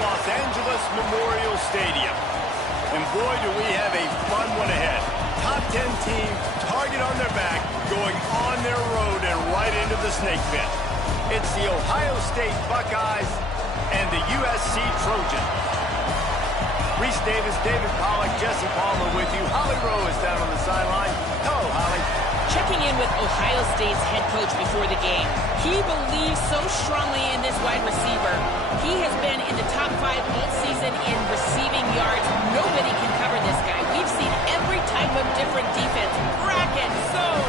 Los Angeles Memorial Stadium. And boy, do we have a fun one ahead. Top 10 team, target on their back, going on their road and right into the snake pit. It's the Ohio State Buckeyes and the USC Trojans. Reese Davis, David Pollack, Jesse Palmer with you. Holly Rowe is down on the sideline. Hello, Holly. Checking in with Ohio State's head coach before the game. He believes so strongly in this wide receiver. He has been in the top 5 all season in receiving yards. Nobody can cover this guy. We've seen every type of different defense. Bracket, zone.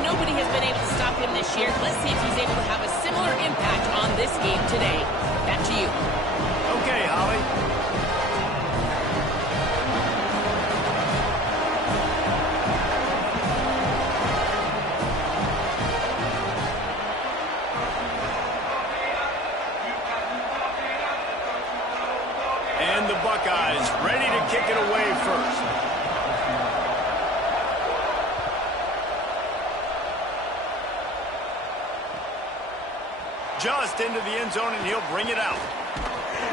Nobody has been able to stop him this year. Let's see if he's able to have a similar impact on this game today. Back to you. Okay, Holly. And the Buckeyes ready to kick it away first. Just into the end zone, and he'll bring it out.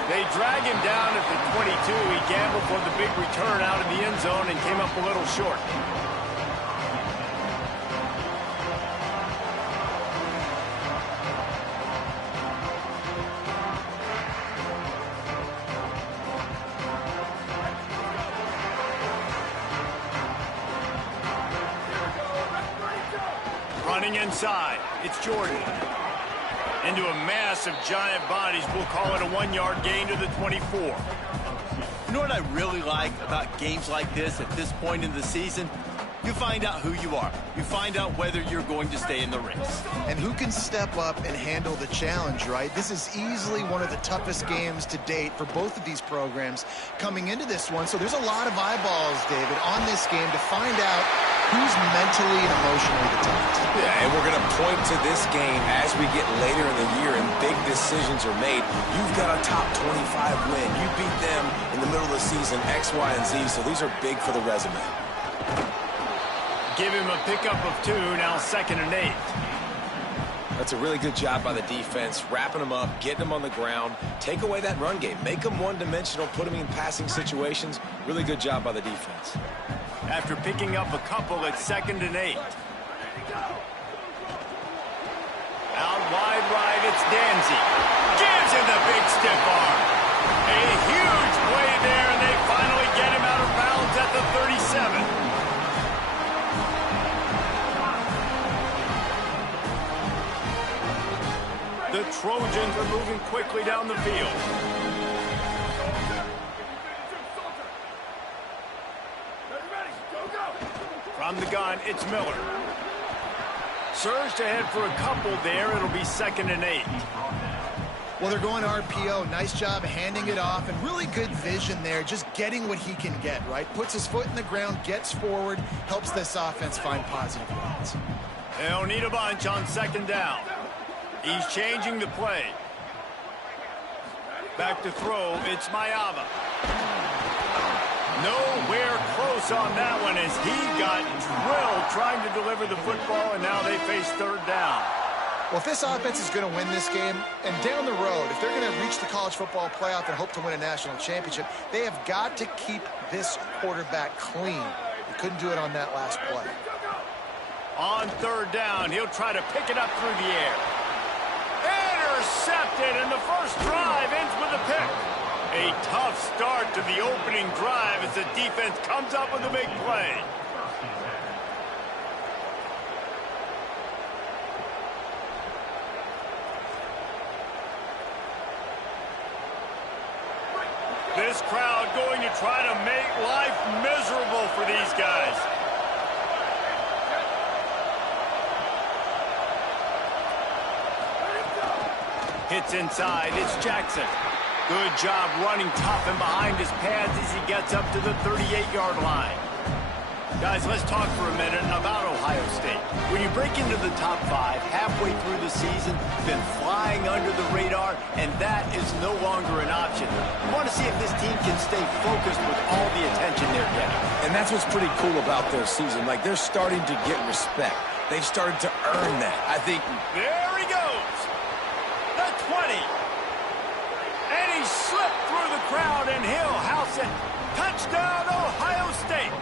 They drag him down at the 22. He gambled for the big return out of the end zone and came up a little short. Running inside, it's Jordan. Into a mass of giant bodies, we'll call it a 1-yard gain to the 24. You know what I really like about games like this at this point in the season? You find out who you are. You find out whether you're going to stay in the race. And who can step up and handle the challenge, right? This is easily one of the toughest games to date for both of these programs coming into this one. So there's a lot of eyeballs, David, on this game to find out who's mentally and emotionally the toughest. Yeah, and we're going to point to this game as we get later in the year and big decisions are made. You've got a top 25 win. You beat them in the middle of the season, X, Y, and Z, so these are big for the resume. Give him a pickup of 2, now 2nd and 8. That's a really good job by the defense, wrapping them up, getting them on the ground, take away that run game, make them one-dimensional, put them in passing situations. Really good job by the defense. After picking up a couple at 2nd and 8. Out wide right, it's Danzy. Gives him the big stiff arm. A huge play there, and they finally get him out of bounds at the 37. The Trojans are moving quickly down the field. From the gun, it's Miller. Surged ahead for a couple there. It'll be 2nd and 8. Well, they're going RPO. Nice job handing it off, and really good vision there, just getting what he can get, right? Puts his foot in the ground, gets forward, helps this offense find positive yards. They'll need a bunch on 2nd down. He's changing the play. Back to throw, it's Mayava. Nowhere close on that one as he got drilled trying to deliver the football, and now they face 3rd down. Well, if this offense is going to win this game, and down the road, if they're going to reach the college football playoff and hope to win a national championship, they have got to keep this quarterback clean. They couldn't do it on that last play. On 3rd down, he'll try to pick it up through the air. Intercepted, and the first drive ends with a pick. A tough start to the opening drive as the defense comes up with a big play. This crowd going to try to make life miserable for these guys. Hits inside, it's Jackson. Good job running tough and behind his pads as he gets up to the 38-yard line. Guys, let's talk for a minute about Ohio State. When you break into the top 5 halfway through the season, been flying under the radar, and that is no longer an option. You want to see if this team can stay focused with all the attention they're getting. And that's what's pretty cool about their season. Like, they're starting to get respect. They've started to earn that. I think. There he goes. The 20. And he's slipped through the crowd, and he'll house it. Touchdown, Ohio State.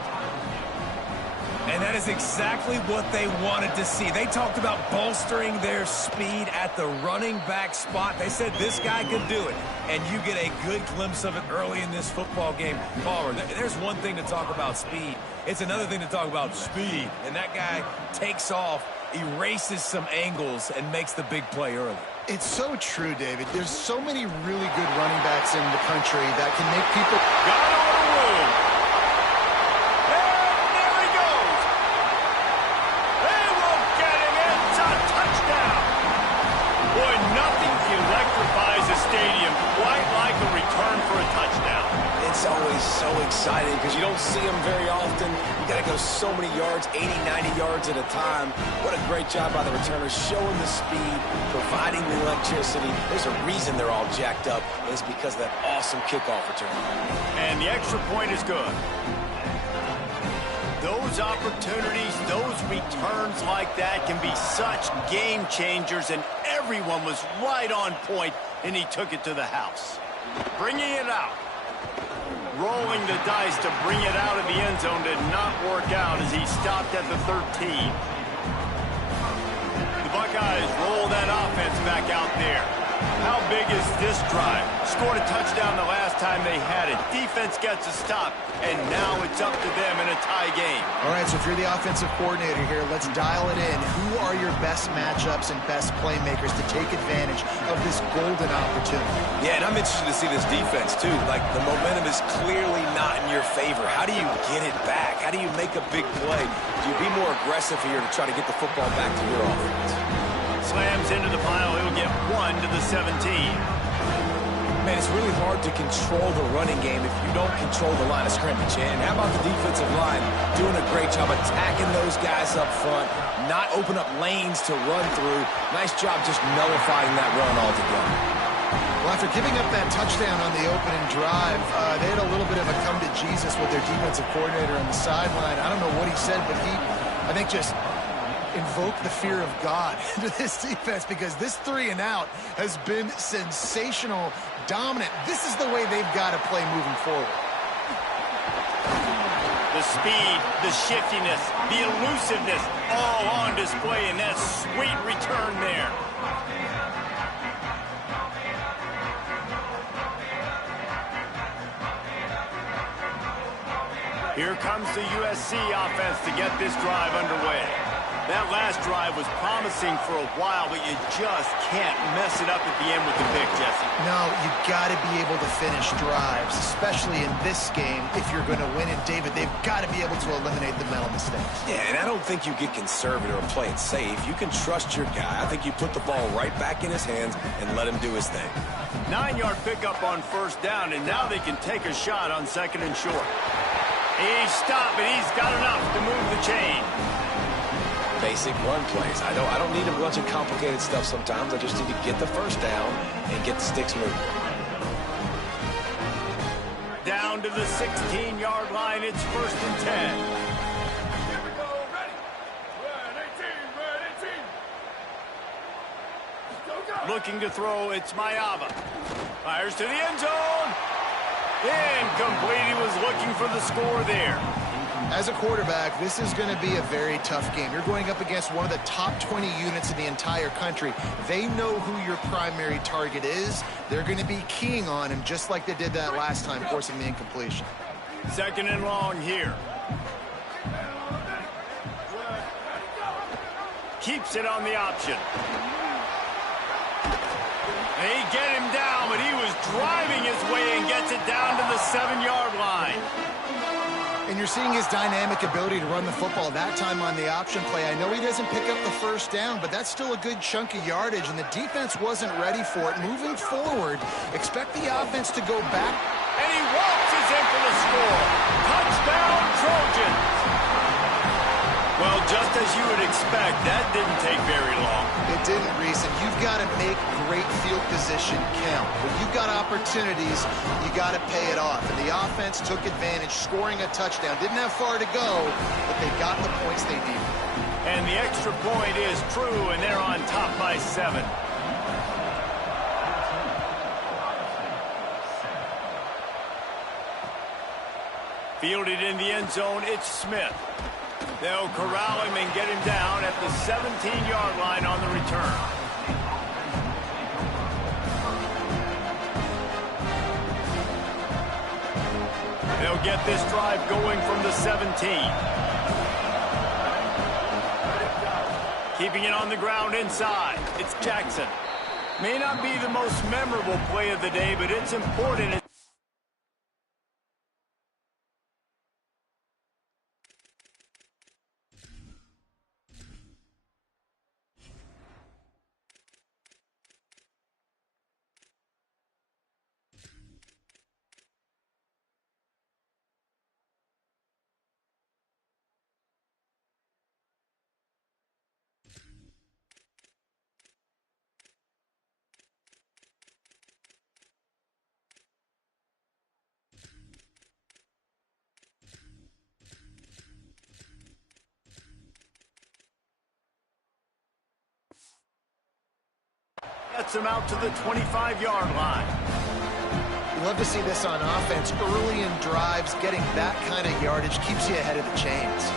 And that is exactly what they wanted to see. They talked about bolstering their speed at the running back spot. They said this guy could do it. And you get a good glimpse of it early in this football game. Palmer, there's one thing to talk about speed. It's another thing to talk about speed. And that guy takes off, erases some angles, and makes the big play early. It's so true, David. There's so many really good running backs in the country that can make people... Got over room. And there he goes. They won't get him. It's a touchdown. Boy, nothing electrifies a stadium quite like a return for a touchdown. It's always so exciting because you don't see them very often. You got to go so many yards, 80, 90 yards at a time. What a great job by the returners, showing the speed, providing the electricity. There's a reason they're all jacked up, and it's because of that awesome kickoff return. And the extra point is good. Those opportunities, those returns like that can be such game changers, and everyone was right on point, and he took it to the house. Bringing it out. Rolling the dice to bring it out of the end zone did not work out as he stopped at the 13. The Buckeyes roll that offense back out there. How big is this drive? Scored a touchdown the last time they had it. Defense gets a stop, and now it's up to them in a tie game. All right, so if you're the offensive coordinator here, let's dial it in. Who are your best matchups and best playmakers to take advantage of this golden opportunity? Yeah, and I'm interested to see this defense, too. Like, the momentum is clearly not in your favor. How do you get it back? How do you make a big play? Do you be more aggressive here to try to get the football back to your offense? Slams into the pile. He'll get 1 to the 17. Man, it's really hard to control the running game if you don't control the line of scrimmage. And how about the defensive line doing a great job attacking those guys up front, not open up lanes to run through. Nice job just nullifying that run altogether. Well, after giving up that touchdown on the opening drive, they had a little bit of a come to Jesus with their defensive coordinator on the sideline. I don't know what he said, but he, I think, just invoke the fear of God into this defense, because this 3-and-out has been sensational, dominant. This is the way they've got to play moving forward. The speed, the shiftiness, the elusiveness, all on display in that sweet return there. Here comes the USC offense to get this drive underway. That last drive was promising for a while, but you just can't mess it up at the end with the pick, Jesse. No, you got to be able to finish drives, especially in this game. If you're going to win it, David, they've got to be able to eliminate the mental mistakes. Yeah, and I don't think you get conservative or play it safe. You can trust your guy. I think you put the ball right back in his hands and let him do his thing. 9-yard pickup on first down, and now they can take a shot on second and short. He's stopped, but he's got enough to move the chain. Basic run plays. I don't need a bunch of complicated stuff sometimes. I just need to get the first down and get the sticks moving. Down to the 16-yard line. It's 1st and 10. Here we go. Ready. Red 18. Looking to throw. It's Mayava. Fires to the end zone. Incomplete. He was looking for the score there. As a quarterback, this is going to be a very tough game. You're going up against one of the top 20 units in the entire country. They know who your primary target is. They're going to be keying on him just like they did that last time, forcing the incompletion. 2nd and long here. Keeps it on the option. They get him down, but he was driving his way and gets it down to the 7-yard line. And you're seeing his dynamic ability to run the football, that time on the option play. I know he doesn't pick up the first down, but that's still a good chunk of yardage, and the defense wasn't ready for it. Moving forward, expect the offense to go back. And he waltzes in for the score. Touchdown, Trojans. Well, just as you would expect, that didn't take very long. It didn't, Reese, and you've got to make great field position count. When you've got opportunities, you got to pay it off. And the offense took advantage, scoring a touchdown. Didn't have far to go, but they got the points they needed. And the extra point is true, and they're on top by 7. Fielded in the end zone, it's Smith. They'll corral him and get him down at the 17-yard line on the return. They'll get this drive going from the 17. Keeping it on the ground inside. It's Jackson. May not be the most memorable play of the day, but it's important. Gets him out to the 25-yard line. You love to see this on offense. Early in drives, getting that kind of yardage keeps you ahead of the chains.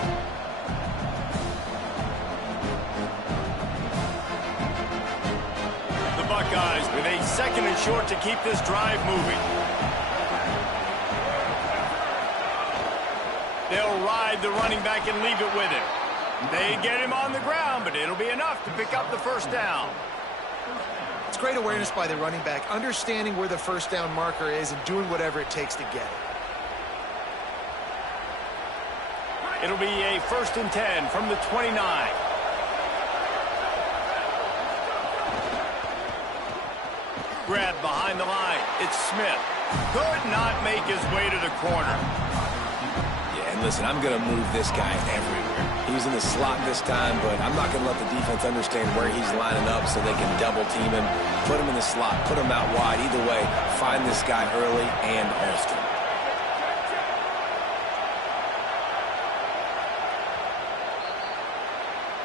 The Buckeyes with a 2nd and short to keep this drive moving. They'll ride the running back and leave it with him. They get him on the ground, but it'll be enough to pick up the first down. It's great awareness by the running back, understanding where the first down marker is and doing whatever it takes to get it. It'll be a 1st and 10 from the 29. Grabbed behind the line. It's Smith. Could not make his way to the corner. Yeah, and listen, I'm going to move this guy everywhere. He's in the slot this time, but I'm not going to let the defense understand where he's lining up so they can double team him, put him in the slot, put him out wide. Either way, find this guy early and often.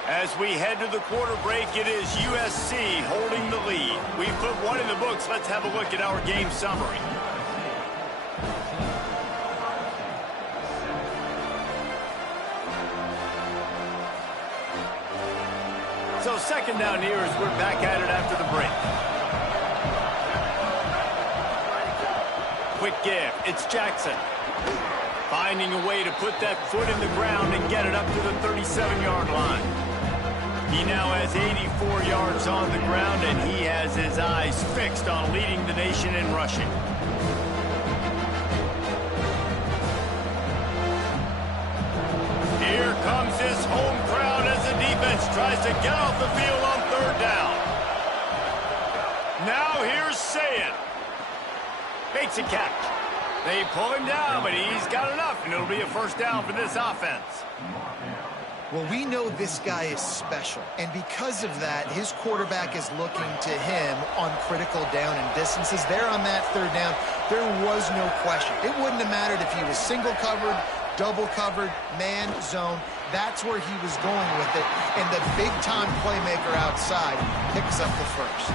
As we head to the quarter break, it is USC holding the lead. We've put one in the books. Let's have a look at our game summary. So 2nd down here as we're back at it after the break. Quick give. It's Jackson. Finding a way to put that foot in the ground and get it up to the 37-yard line. He now has 84 yards on the ground, and he has his eyes fixed on leading the nation in rushing. Here comes his home crowd as the defense tries to get off the field on 3rd down. Now here's Sayed. Makes a catch. They pull him down, but he's got enough, and it'll be a 1st down for this offense. Well, we know this guy is special, and because of that, his quarterback is looking to him on critical down and distances. There on that 3rd down, there was no question. It wouldn't have mattered if he was single covered, double covered, man, zone. That's where he was going with it, and the big-time playmaker outside picks up the first.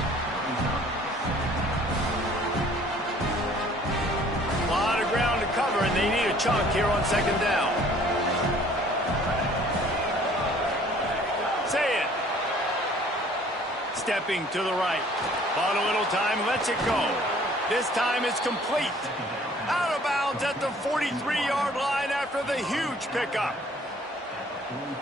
A lot of ground to cover, and they need a chunk here on 2nd down. Say it. Stepping to the right. Bought a little time, lets it go. This time it's complete. Out of bounds at the 43-yard line after the huge pickup.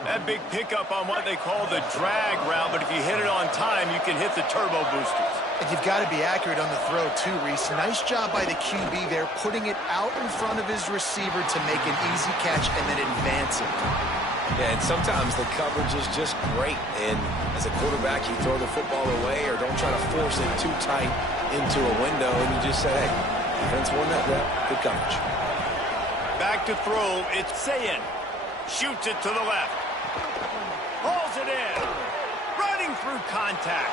That big pickup on what they call the drag route, but if you hit it on time, you can hit the turbo boosters. And you've got to be accurate on the throw, too, Reese. Nice job by the QB there, putting it out in front of his receiver to make an easy catch and then advance it. Yeah, and sometimes the coverage is just great. And as a quarterback, you throw the football away or don't try to force it too tight into a window, and you just say, hey, defense won that rep. Good coverage. Back to throw. It's Sayin. Shoots it to the left. Hauls it in. Running through contact.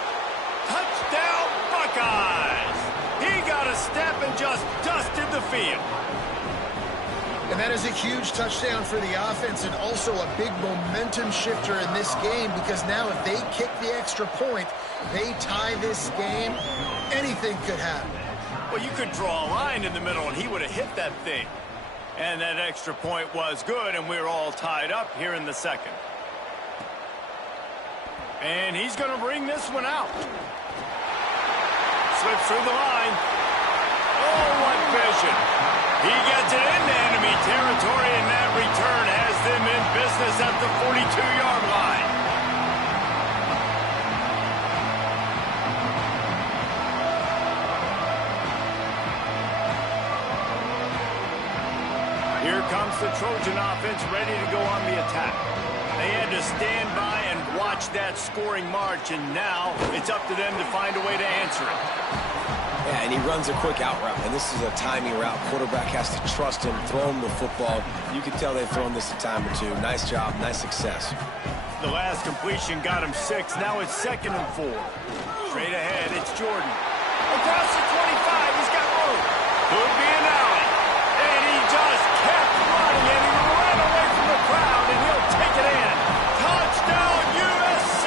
Touchdown, Buckeyes! He got a step and just dusted the field. And that is a huge touchdown for the offense and also a big momentum shifter in this game because now if they kick the extra point, they tie this game, anything could happen. Well, you could draw a line in the middle and he would have hit that thing. And that extra point was good, and we're all tied up here in the second. And he's going to bring this one out. Slips through the line. Oh, what vision. He gets it into enemy territory, and that return has them in business at the 42-yard line. Here comes the Trojan offense ready to go on the attack. They had to stand by and watch that scoring march, and now it's up to them to find a way to answer it. Yeah, and he runs a quick out route, and this is a timing route. Quarterback has to trust him, throw him the football. You can tell they've thrown this a time or two. Nice job, nice success. The last completion got him 6. Now it's 2nd and 4. Straight ahead, it's Jordan. Across the 25, he's got room. Could be an alley. And he just kept running, and he ran away from the crowd, and he'll take it in. Touchdown, USC!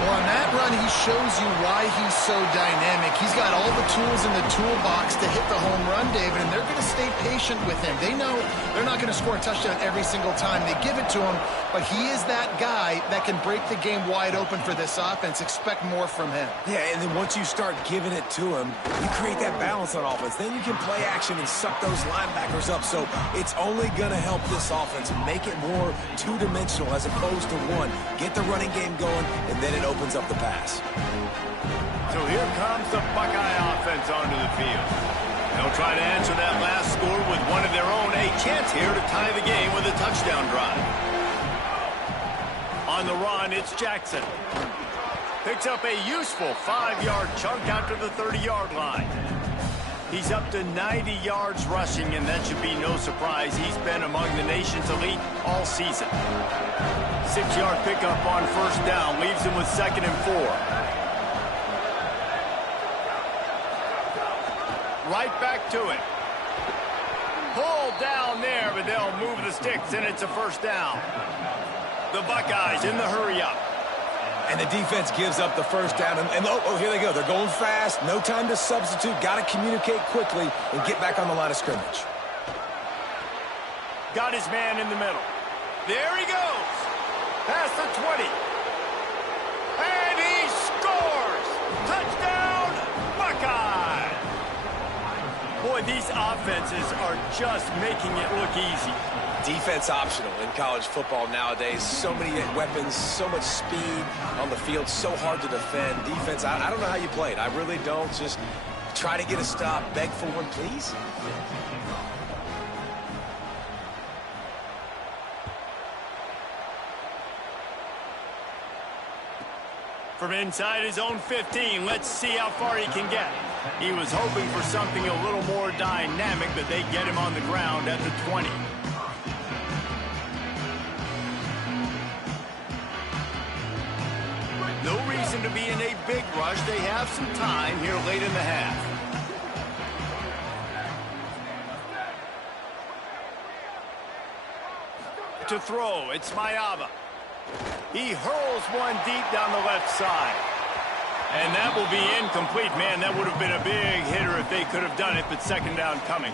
Well, on that run, he shows you why he's so dynamic. He's got all the tools in the toolbox to hit the home run, David, and they're going to stay patient with him. They know they're not going to score a touchdown every single time they give it to him, but he is that guy that can break the game wide open for this offense. Expect more from him. Yeah, and then once you start giving it to him, you create that balance on offense. Then you can play action and suck those linebackers up. So it's only going to help this offense make it more two-dimensional as opposed to one. Get the running game going, and then it opens up the pass. So here comes the Buckeye offense onto the field. They'll try to answer that last score with one of their own. A chance here to tie the game with a touchdown drive. On the run, it's Jackson. Picks up a useful 5-yard chunk out to the 30-yard line. He's up to 90 yards rushing, and that should be no surprise. He's been among the nation's elite all season. 6-yard pickup on 1st down leaves him with 2nd and 4. Right back to it. Pulled down there, but they'll move the sticks, and it's a 1st down. The Buckeyes in the hurry-up. And the defense gives up the 1st down. And oh, here they go. They're going fast. No time to substitute. Got to communicate quickly and get back on the line of scrimmage. Got his man in the middle. There he goes. Past the 20. And he scores. Touchdown, Buckeye. Boy, these offenses are just making it look easy. Defense optional in college football nowadays. So many weapons, so much speed on the field, so hard to defend. Defense, I don't know how you play it. I really don't. Just try to get a stop, beg for one, please. From inside his own 15, let's see how far he can get. He was hoping for something a little more dynamic, but they get him on the ground at the 20. No reason to be in a big rush. They have some time here late in the half. To throw, it's Mayava. He hurls one deep down the left side. And that will be incomplete. Man, that would have been a big hitter if they could have done it, but 2nd down coming.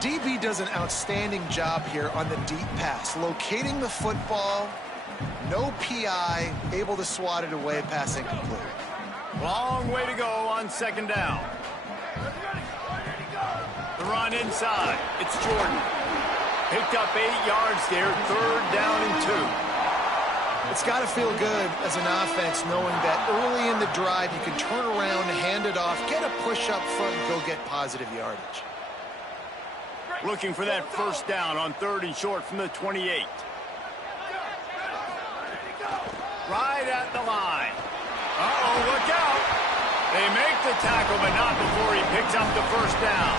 DB does an outstanding job here on the deep pass, locating the football. No PI, able to swat it away, pass incomplete. Long way to go on 2nd down. The run inside. It's Jordan. Picked up 8 yards there, 3rd down and 2. It's got to feel good as an offense knowing that early in the drive you can turn around, hand it off, get a push up front, and go get positive yardage. Looking for that 1st down on 3rd and short from the 28. Right at the line. Uh-oh, look out. They make the tackle, but not before he picks up the 1st down.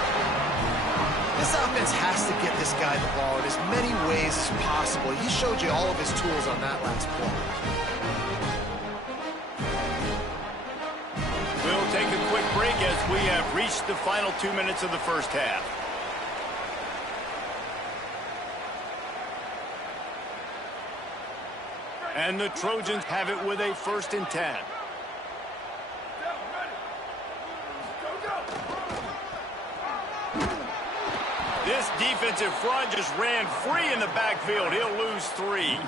This offense has to get this guy the ball in as many ways as possible. He showed you all of his tools on that last play. We'll take a quick break as we have reached the final 2 minutes of the 1st half. And the Trojans have it with a 1st and 10. This defensive front just ran free in the backfield. He'll lose 3.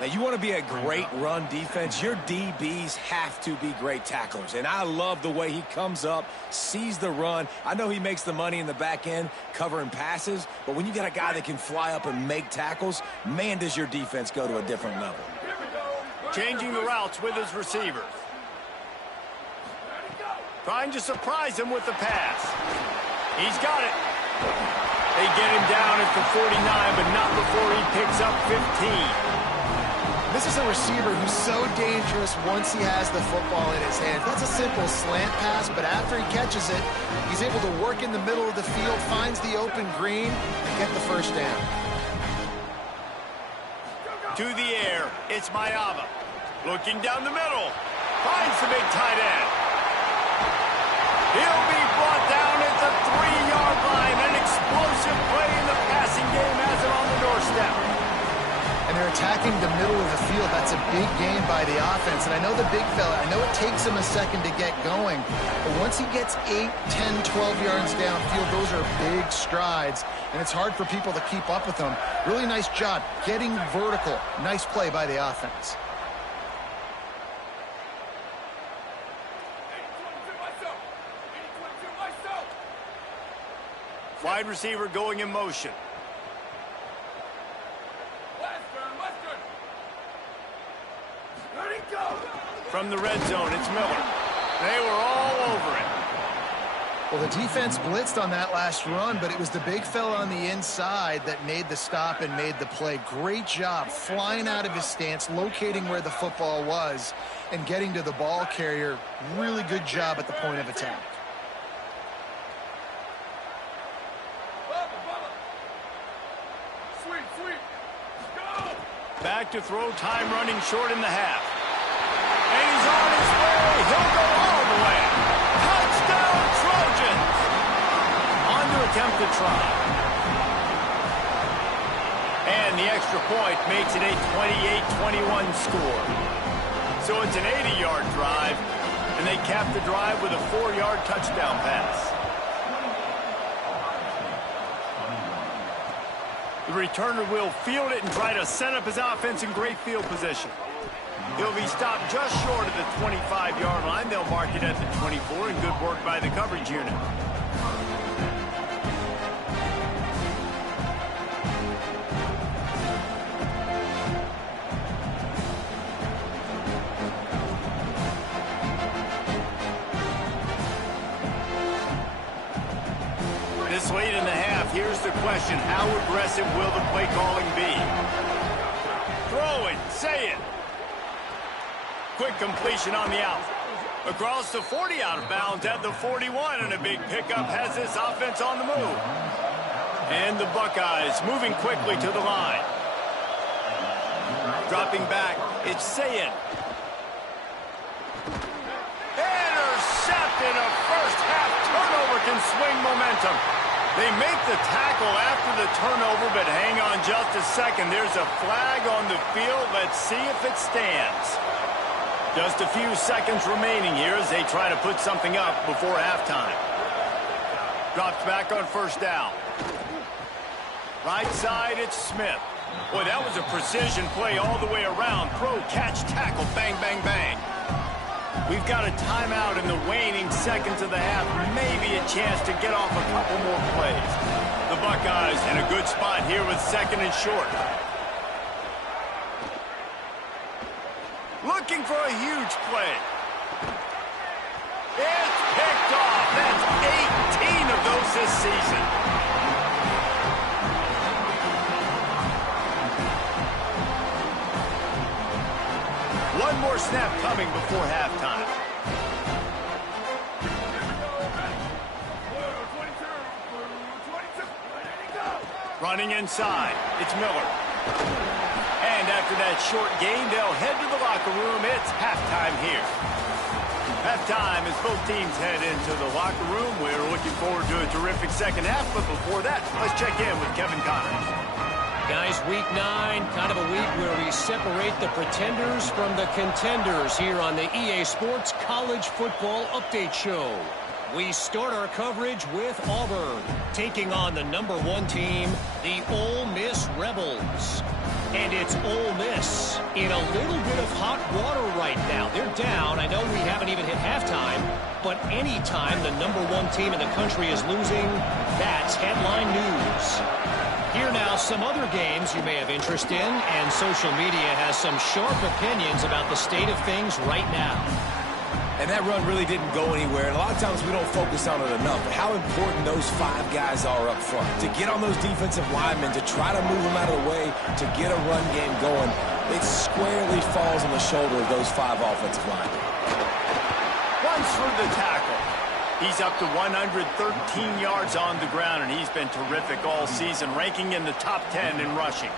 Now, you want to be a great run defense, your DBs have to be great tacklers. And I love the way he comes up, sees the run. I know he makes the money in the back end covering passes, but when you got a guy that can fly up and make tackles, man, does your defense go to a different level. Changing the routes with his receivers. Trying to surprise him with the pass. He's got it. They get him down at the 49, but not before he picks up 15. This is a receiver who's so dangerous once he has the football in his hands. That's a simple slant pass, but after he catches it, he's able to work in the middle of the field, finds the open green, and get the first down. To the air, it's Mayava. Looking down the middle, finds the big tight end. He'll be brought down at the 3-yard line. An explosive play in the passing game has it on the doorstep. And they're attacking the middle of the field. That's a big gain by the offense. And I know the big fella, I know it takes him a second to get going, but once he gets 8, 10, 12 yards downfield, those are big strides, and it's hard for people to keep up with them. Really nice job getting vertical. Nice play by the offense. Wide receiver going in motion. From the red zone, it's Miller. They were all over it. Well, the defense blitzed on that last run, but it was the big fella on the inside that made the stop and made the play. Great job flying out of his stance, locating where the football was, and getting to the ball carrier. Really good job at the point of attack. Back to throw, time running short in the half. And he's on his way. He'll go all the way. Touchdown, Trojans. On to attempt to try. And the extra point makes it a 28-21 score. So it's an 80-yard drive, and they cap the drive with a 4-yard touchdown pass. The returner will field it and try to set up his offense in great field position. He'll be stopped just short of the 25-yard line. They'll mark it at the 24, and good work by the coverage unit. This late in the half, here's the question. How aggressive will the play calling be? Throw it, say it. Quick completion on the out. Across the 40 out of bounds at the 41, and a big pickup has this offense on the move. And the Buckeyes moving quickly to the line. Dropping back, it's Sayin. Intercepted. A first half turnover can swing momentum. They make the tackle after the turnover, but hang on just a second. There's a flag on the field. Let's see if it stands. Just a few seconds remaining here as they try to put something up before halftime. Drops back on first down. Right side, it's Smith. Boy, that was a precision play all the way around. Throw, catch, tackle, bang, bang, bang. We've got a timeout in the waning seconds of the half. Maybe a chance to get off a couple more plays. The Buckeyes in a good spot here with second and short. Looking for a huge play. It's picked off. That's 18 of those this season. One more snap coming before halftime. Running inside, it's Miller. And after that short gain, they'll head to the locker room. It's halftime here. Halftime as both teams head into the locker room. We're looking forward to a terrific second half, but before that, let's check in with Kevin Connors. Guys, week 9, kind of a week where we separate the pretenders from the contenders here on the EA Sports College Football Update Show. We start our coverage with Auburn, taking on the #1 team, the Ole Miss Rebels. And it's Ole Miss in a little bit of hot water right now. They're down. I know we haven't even hit halftime, but anytime the #1 team in the country is losing, that's headline news. Here now, some other games you may have interest in, and social media has some sharp opinions about the state of things right now. And that run really didn't go anywhere. And a lot of times we don't focus on it enough. But how important those 5 guys are up front. To get on those defensive linemen, to try to move them out of the way, to get a run game going, it squarely falls on the shoulder of those 5 offensive linemen. Runs through the tackle. He's up to 113 yards on the ground, and he's been terrific all season, ranking in the top 10 in rushing.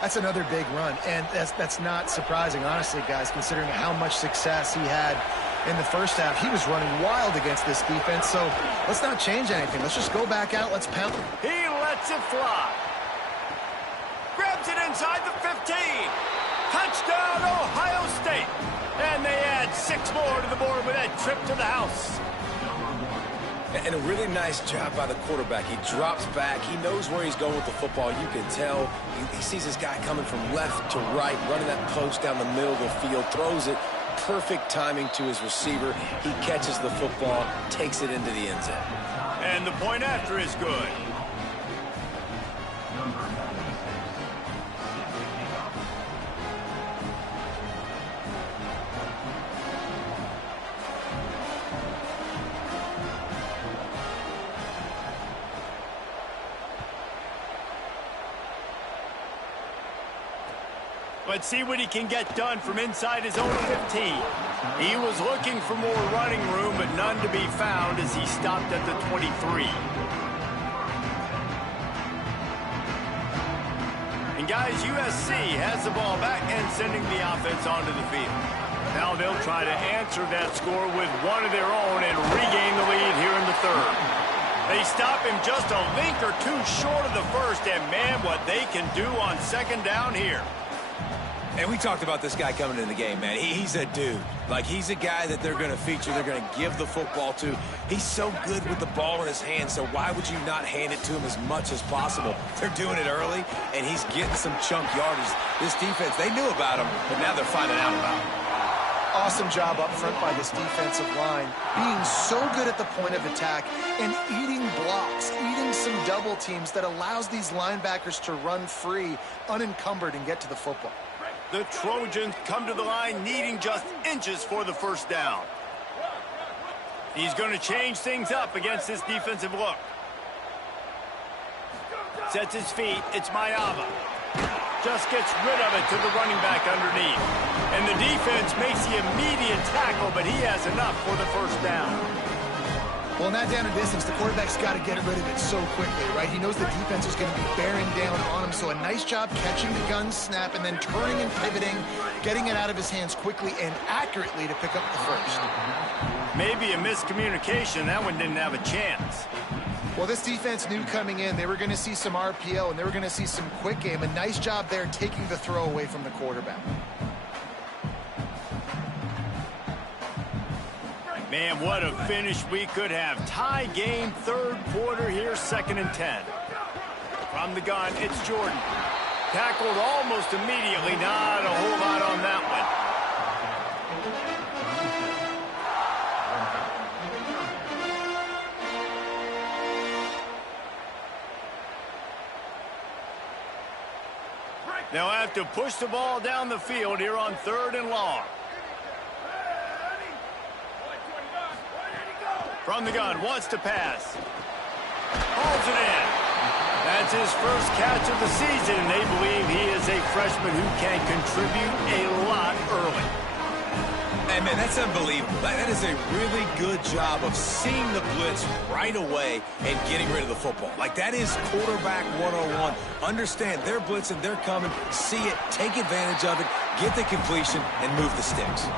That's another big run, and that's not surprising, honestly, guys, considering how much success he had in the first half. He was running wild against this defense, so let's not change anything. Let's just go back out. Let's pound. He lets it fly. Grabs it inside the 15. Touchdown, Ohio State. And they add 6 more to the board with that trip to the house. And a really nice job by the quarterback. He drops back. He knows where he's going with the football. You can tell. He sees this guy coming from left to right, running that post down the middle of the field, throws it. Perfect timing to his receiver. He catches the football, takes it into the end zone. And the point after is good. Let's see what he can get done from inside his own 15. He was looking for more running room, but none to be found as he stopped at the 23. And guys, USC has the ball back and sending the offense onto the field. Now they'll try to answer that score with one of their own and regain the lead here in the third. They stop him just a link or two short of the first, and man, what they can do on second down here. And we talked about this guy coming into the game, man. He's a dude. Like, he's a guy that they're going to feature, they're going to give the football to. He's so good with the ball in his hand, so why would you not hand it to him as much as possible? They're doing it early, and he's getting some chunk yardage. This defense, they knew about him, but now they're finding out about him. Awesome job up front by this defensive line, being so good at the point of attack and eating blocks, eating some double teams that allows these linebackers to run free, unencumbered, and get to the football. The Trojans come to the line needing just inches for the first down. He's going to change things up against this defensive look. Sets his feet. It's Mayava. Just gets rid of it to the running back underneath. And the defense makes the immediate tackle, but he has enough for the first down. Well, in that down and distance, the quarterback's got to get rid of it so quickly, right? He knows the defense is going to be bearing down on him, so a nice job catching the gun snap and then turning and pivoting, getting it out of his hands quickly and accurately to pick up the first. Maybe a miscommunication. That one didn't have a chance. Well, this defense knew coming in they were going to see some RPO and they were going to see some quick game. A nice job there taking the throw away from the quarterback. Man, what a finish we could have. Tie game, third quarter here, 2nd and 10. From the gun, it's Jordan. Tackled almost immediately. Not a whole lot on that one. They'll have to push the ball down the field here on 3rd and long. From the gun, wants to pass. Hauls it in. That's his first catch of the season, and they believe he is a freshman who can contribute a lot early. And, man, that's unbelievable. That is a really good job of seeing the blitz right away and getting rid of the football. Like, that is quarterback 101. Understand, they're blitzing, they're coming, see it, take advantage of it, get the completion, and move the sticks.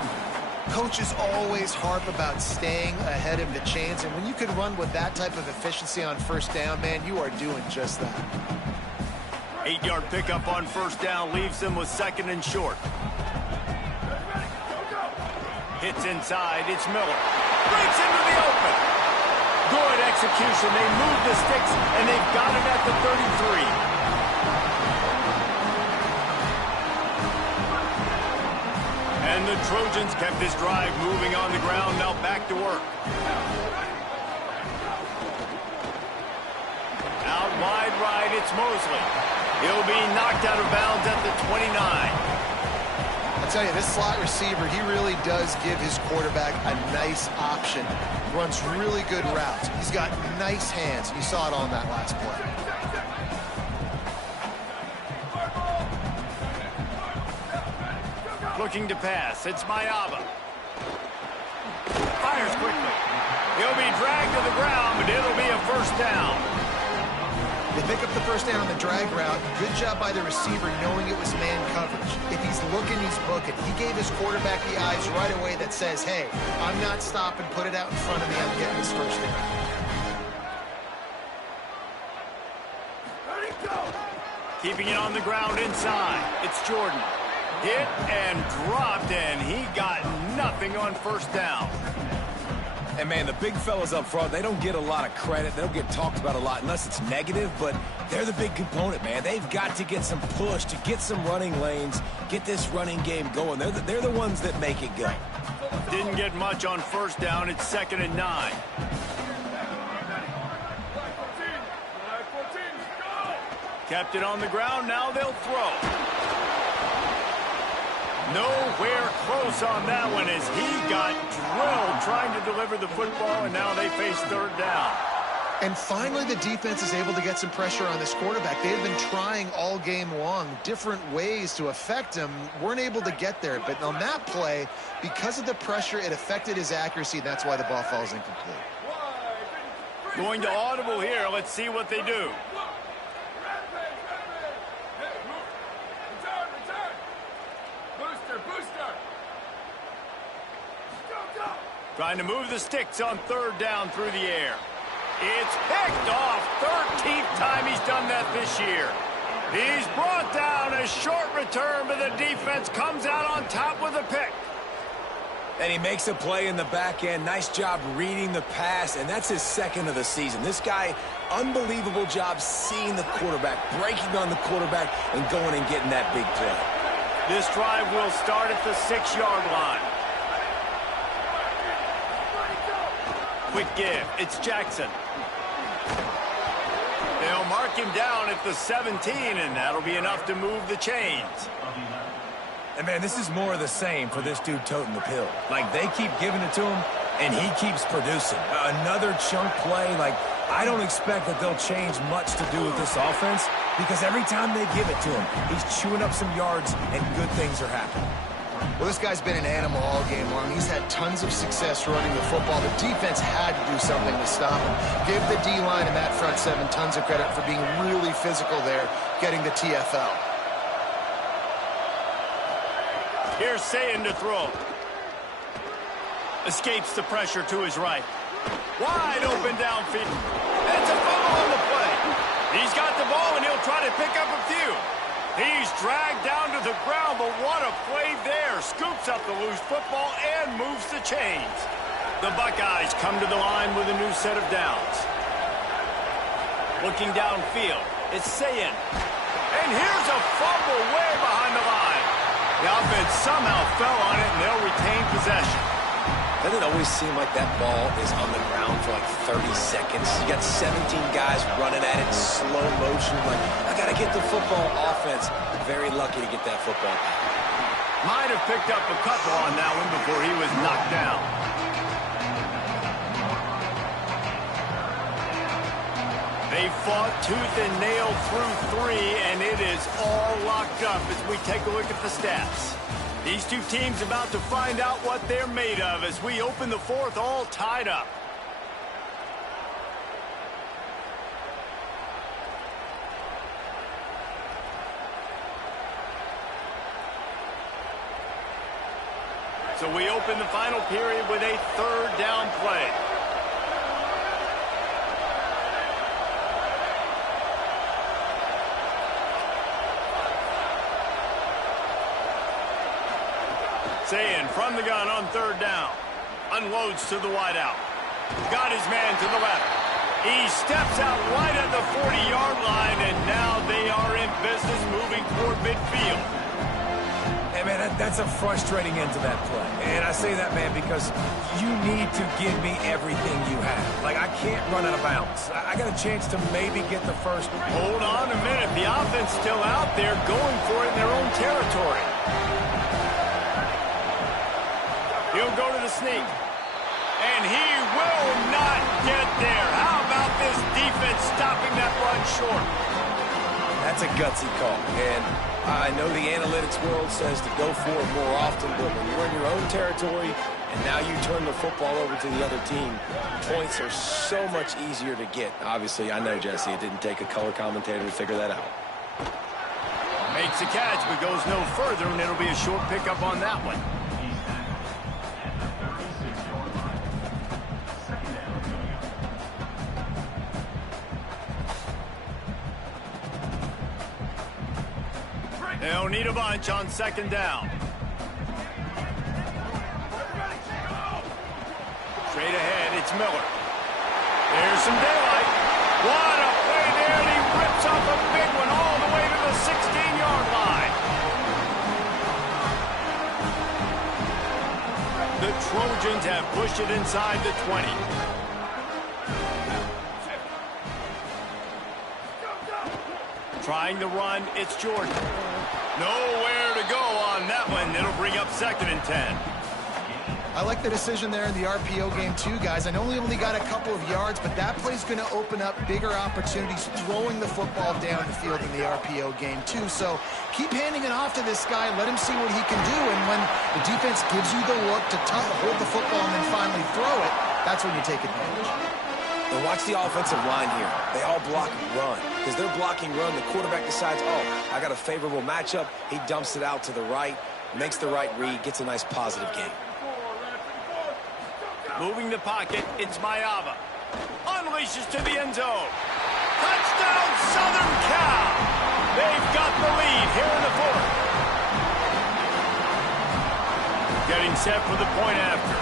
Coaches always harp about staying ahead of the chains, and when you can run with that type of efficiency on first down, man, you are doing just that. 8-yard pickup on first down leaves them with 2nd and short. Hits inside, it's Miller. Breaks into the open. Good execution. They move the sticks, and they've got it at the 33. And the Trojans kept this drive moving on the ground. Now back to work. Out wide right, it's Mosley. He'll be knocked out of bounds at the 29. I'll tell you, this slot receiver, he really does give his quarterback a nice option. Runs really good routes. He's got nice hands. You saw it on that last play. Looking to pass. It's Mayaba. Fires quickly. He'll be dragged to the ground, but it'll be a first down. They pick up the first down on the drag route. Good job by the receiver knowing it was man coverage. If he's looking, he's booking. He gave his quarterback the eyes right away that says, hey, I'm not stopping. Put it out in front of me. I'm getting this first down. Keeping it on the ground inside. It's Jordan. Hit and dropped, and he got nothing on first down. And, man, the big fellas up front, they don't get a lot of credit. They don't get talked about a lot unless it's negative, but they're the big component, man. They've got to get some push, to get some running lanes, get this running game going. They're the ones that make it go. Didn't get much on first down. It's 2nd and 9. Kept it on the ground. Now they'll throw. Nowhere close on that one as he got drilled trying to deliver the football, and now they face third down. And finally, the defense is able to get some pressure on this quarterback. They've been trying all game long different ways to affect him. Weren't able to get there. But on that play, because of the pressure, it affected his accuracy. That's why the ball falls incomplete. Going to audible here. Let's see what they do. Trying to move the sticks on third down through the air. It's picked off. 13th time he's done that this year. He's brought down a short return, but the defense comes out on top with a pick. And he makes a play in the back end. Nice job reading the pass, and that's his 2nd of the season. This guy, unbelievable job seeing the quarterback, breaking on the quarterback, and going and getting that big play. This drive will start at the 6-yard line. Quick give. It's Jackson. They'll mark him down at the 17, and that'll be enough to move the chains. And, man, this is more of the same for this dude toting the pill. Like, they keep giving it to him, and he keeps producing. Another chunk play. Like, I don't expect that they'll change much to do with this offense because every time they give it to him, he's chewing up some yards, and good things are happening. Well, this guy's been an animal all game long. He's had tons of success running the football. The defense had to do something to stop him. Give the D-line and that front 7 tons of credit for being really physical there, getting the TFL. Here's Sayin to throw. Escapes the pressure to his right. Wide open downfield. And it's a fumble on the play. He's got the ball, and he'll try to pick up a few. He's dragged down to the ground, but what a play there. Scoops up the loose football and moves the chains. The Buckeyes come to the line with a new set of downs. Looking downfield, it's Sayin. And here's a fumble way behind the line. The offense somehow fell on it, and they'll retain possession. Doesn't it always seem like that ball is on the ground for like 30 seconds? You got 17 guys running at it, slow motion. Like, I got to get the football. Offense, very lucky to get that football back. Might have picked up a couple on that one before he was knocked down. They fought tooth and nail through 3, and it is all locked up as we take a look at the stats. These two teams about to find out what they're made of as we open the 4th all tied up. So we open the final period with a 3rd down play. Sayin from the gun on 3rd down. Unloads to the wideout. Got his man to the left. He steps out right at the 40-yard line, and now they are in business moving toward midfield. Hey, man, that's a frustrating end to that play. And I say that, man, because you need to give me everything you have. Like, I can't run out of bounds. I got a chance to maybe get the first. Hold on a minute. The offense still out there going for it in their own territory. He'll go to the sneak. And he will not get there. How about this defense stopping that run short? That's a gutsy call. And I know the analytics world says to go for it more often, but when you're in your own territory and now you turn the football over to the other team, points are so much easier to get. Obviously, I know, Jesse, it didn't take a color commentator to figure that out. Makes a catch, but goes no further, and it'll be a short pickup on that one. They'll need a bunch on second down. Straight ahead, it's Miller. There's some daylight. What a play there, and he rips off a big one all the way to the 16-yard line. The Trojans have pushed it inside the 20. Trying to run, it's Jordan. Nowhere to go on that one. It'll bring up 2nd and 10. I like the decision there in the RPO game too, guys. I know he only got a couple of yards, but that play's going to open up bigger opportunities throwing the football down the field in the RPO game too. So keep handing it off to this guy. Let him see what he can do. And when the defense gives you the look to hold the football and then finally throw it, that's when you take advantage. And watch the offensive line here. They all block run. Because they're blocking run, the quarterback decides, oh, I got a favorable matchup. He dumps it out to the right, makes the right read, gets a nice positive gain. Moving the pocket, it's Mayava. Unleashes to the end zone. Touchdown, Southern Cal! They've got the lead here in the 4th. Getting set for the point after.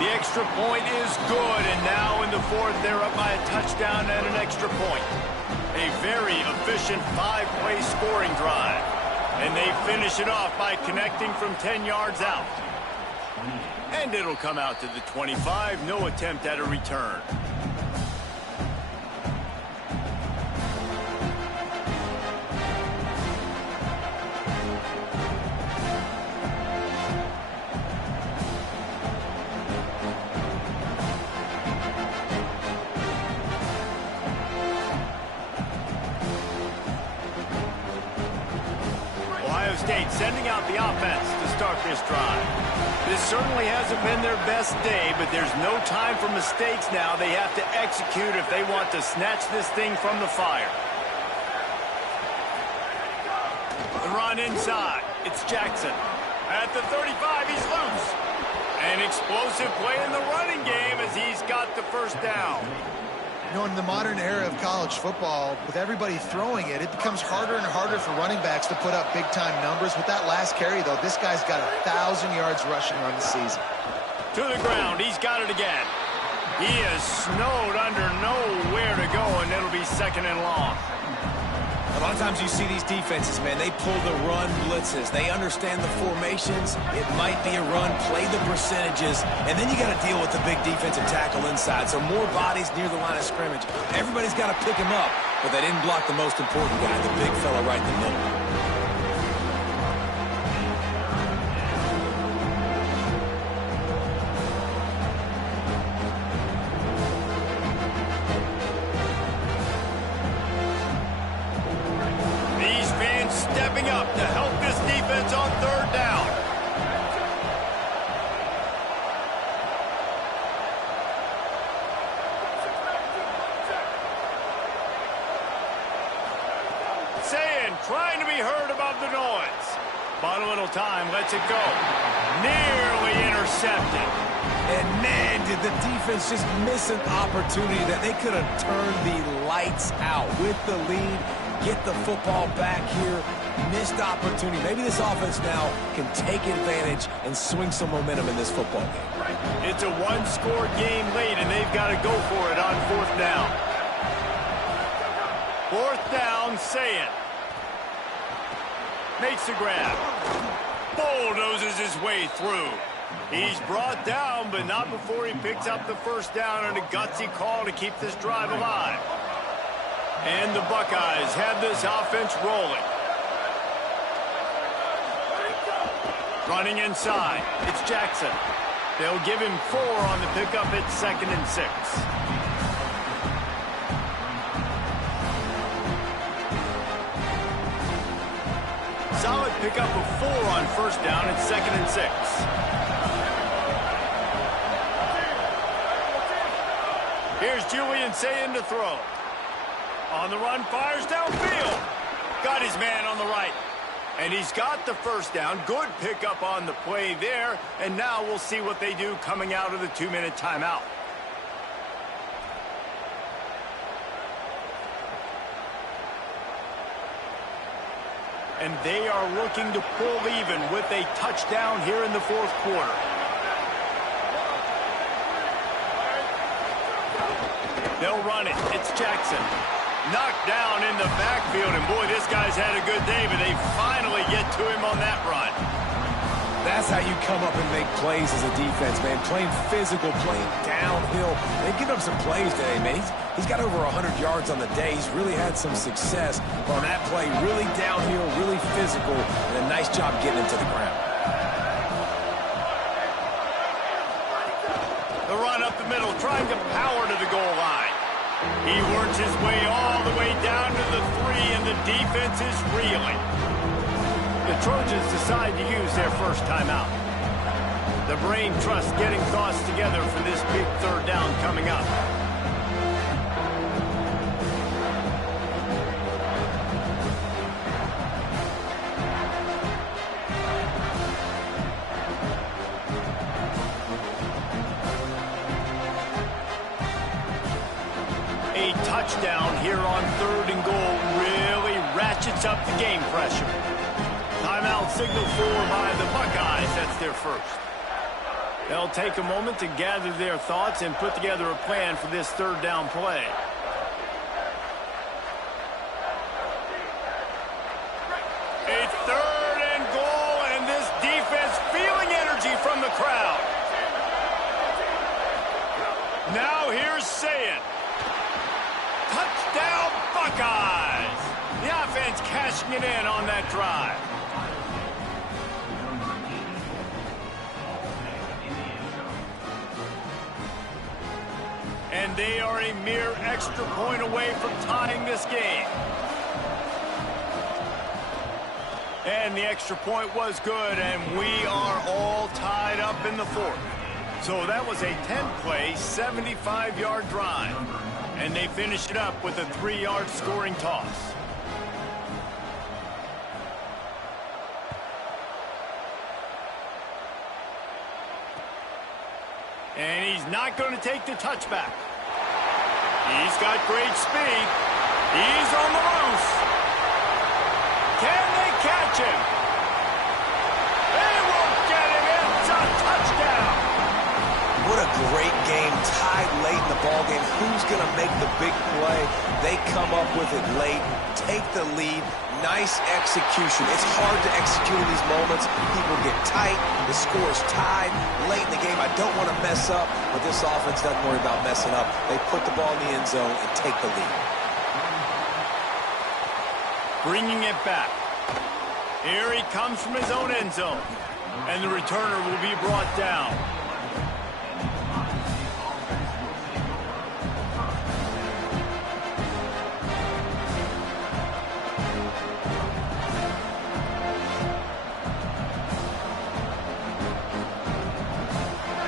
The extra point is good, and now in the 4th, they're up by a touchdown and an extra point. A very efficient 5-play scoring drive. And they finish it off by connecting from 10 yards out. And it'll come out to the 25, no attempt at a return. State sending out the offense to start this drive. This certainly hasn't been their best day, but there's no time for mistakes now. They have to execute if they want to snatch this thing from the fire. The run inside. It's Jackson. At the 35, he's loose. An explosive play in the running game as he's got the first down. You know, in the modern era of college football, with everybody throwing it, it becomes harder and harder for running backs to put up big-time numbers. With that last carry, though, this guy's got 1,000 yards rushing on the season. To the ground, he's got it again. He is snowed under, nowhere to go, and it'll be 2nd and long. A lot of times you see these defenses, man, they pull the run blitzes. They understand the formations. It might be a run, play the percentages, and then you got to deal with the big defensive tackle inside. So more bodies near the line of scrimmage. Everybody's got to pick him up, but they didn't block the most important guy, the big fella right in the middle. Stepping up to help this defense on 3rd down. Saying, trying to be heard above the noise. But a little time, lets it go. Nearly intercepted. And man, did the defense just miss an opportunity that they could have turned the lights out with the lead. Get the football back here, Missed opportunity. Maybe this offense now can take advantage and swing some momentum in this football game. It's a one-score game late, and they've got to go for it on 4th down. 4th down, say it. Makes the grab. Bulldozes his way through. He's brought down, but not before he picks up the 1st down on a gutsy call to keep this drive alive. And the Buckeyes have this offense rolling. Running inside, it's Jackson. They'll give him 4 on the pickup at 2nd and 6. Solid pickup of 4 on 1st down at 2nd and 6. Here's Julian saying to throw. On the run, fires downfield. Got his man on the right. And he's got the 1st down. Good pickup on the play there. And now we'll see what they do coming out of the 2-minute timeout. And they are looking to pull even with a touchdown here in the 4th quarter. They'll run it. It's Jackson. Knocked down in the backfield, and boy, this guy's had a good day, but they finally get to him on that run. That's how you come up and make plays as a defense, man. Playing physical, playing downhill. They've given up some plays today, man. He's got over 100 yards on the day. He's really had some success on that play. Really downhill, really physical, and a nice job getting him to the ground. The run up the middle, trying to power to the goal line. He works his way all the way down to the 3, and the defense is reeling. The Trojans decide to use their 1st timeout. The brain trust getting thoughts together for this big 3rd down coming up. A touchdown here on 3rd and goal really ratchets up the game pressure. Timeout signal for by the Buckeyes. That's their 1st. They'll take a moment to gather their thoughts and put together a plan for this 3rd down play. A 3rd and goal, and this defense feeling energy from the crowd. Now here's Saying. Touchdown, Buckeyes! The offense cashing it in on that drive. And they are a mere extra point away from tying this game. And the extra point was good, and we are all tied up in the 4th. So that was a 10-play, 75-yard drive. And they finish it up with a 3-yard scoring toss. And he's not going to take the touchback. He's got great speed. He's on the loose. Can they catch him? They won't get him. It's a touchdown. What a great game, tied late in the ballgame. Who's going to make the big play? They come up with it late, take the lead. Nice execution. It's hard to execute in these moments. People get tight. The score is tied late in the game. I don't want to mess up, but this offense doesn't worry about messing up. They put the ball in the end zone and take the lead. Bringing it back. Here he comes from his own end zone. And the returner will be brought down.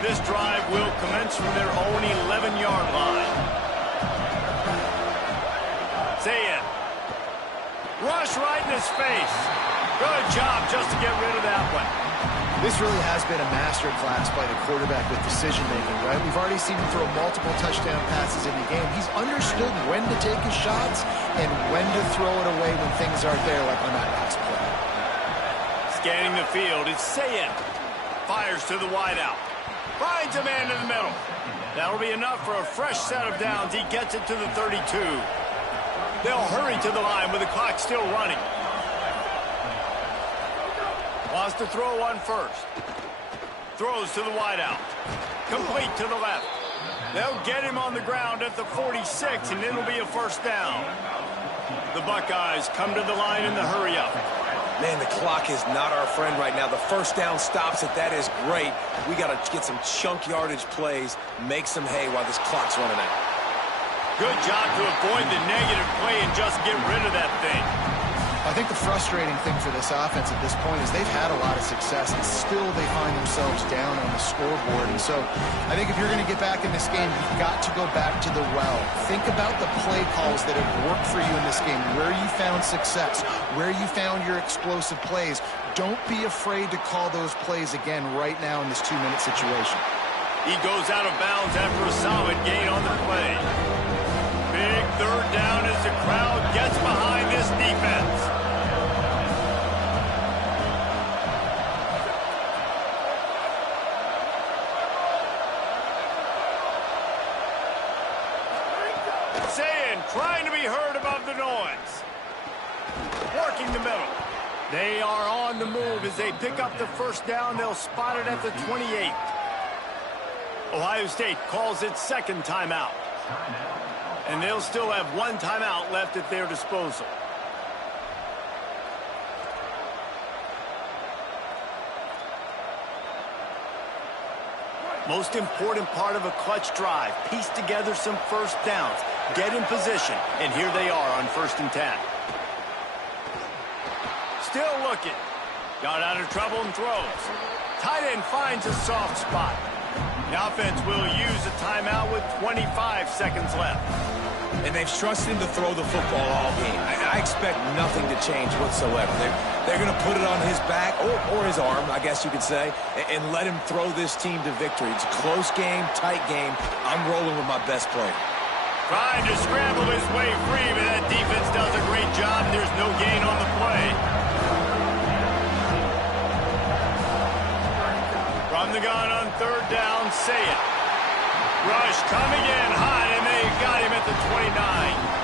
This drive will commence from their own 11-yard line. Saying, rush right in his face. Good job just to get rid of that one. This really has been a master class by the quarterback with decision-making, right? We've already seen him throw multiple touchdown passes in the game. He's understood when to take his shots and when to throw it away when things aren't there, like on that last play. Scanning the field, it's Sayed. Fires to the wideout. Finds a man in the middle. That'll be enough for a fresh set of downs. He gets it to the 32. They'll hurry to the line with the clock still running. Wants to throw on first. Throws to the wideout. Complete to the left. They'll get him on the ground at the 46, and it'll be a first down. The Buckeyes come to the line in the hurry-up. Man, the clock is not our friend right now. The first down stops it. That is great. We got to get some chunk yardage plays, make some hay while this clock's running out. Good job to avoid the negative play and just get rid of that thing. I think the frustrating thing for this offense at this point is they've had a lot of success, and still they find themselves down on the scoreboard. And so I think if you're going to get back in this game, you've got to go back to the well. Think about the play calls that have worked for you in this game, where you found success, where you found your explosive plays. Don't be afraid to call those plays again right now in this 2-minute situation. He goes out of bounds after a solid gain on the play. Big third down as the crowd gets behind this defense. Saying, trying to be heard above the noise. Working the middle. They are on the move as they pick up the first down. They'll spot it at the 28. Ohio State calls its second timeout. And they'll still have one timeout left at their disposal. Most important part of a clutch drive. Piece together some first downs. Get in position. And here they are on 1st and 10. Still looking. Got out of trouble and throws. Tight end finds a soft spot. The offense will use a timeout with 25 seconds left. And they've trusted him to throw the football all game. I expect nothing to change whatsoever. They're going to put it on his back, or his arm, I guess you could say, and let him throw this team to victory. It's a close game, tight game. I'm rolling with my best player. Trying to scramble his way free, but that defense does a great job. There's no gain on the play. From the gun on 3rd down, Sayed. Rush coming in hot, and they got him at the 29.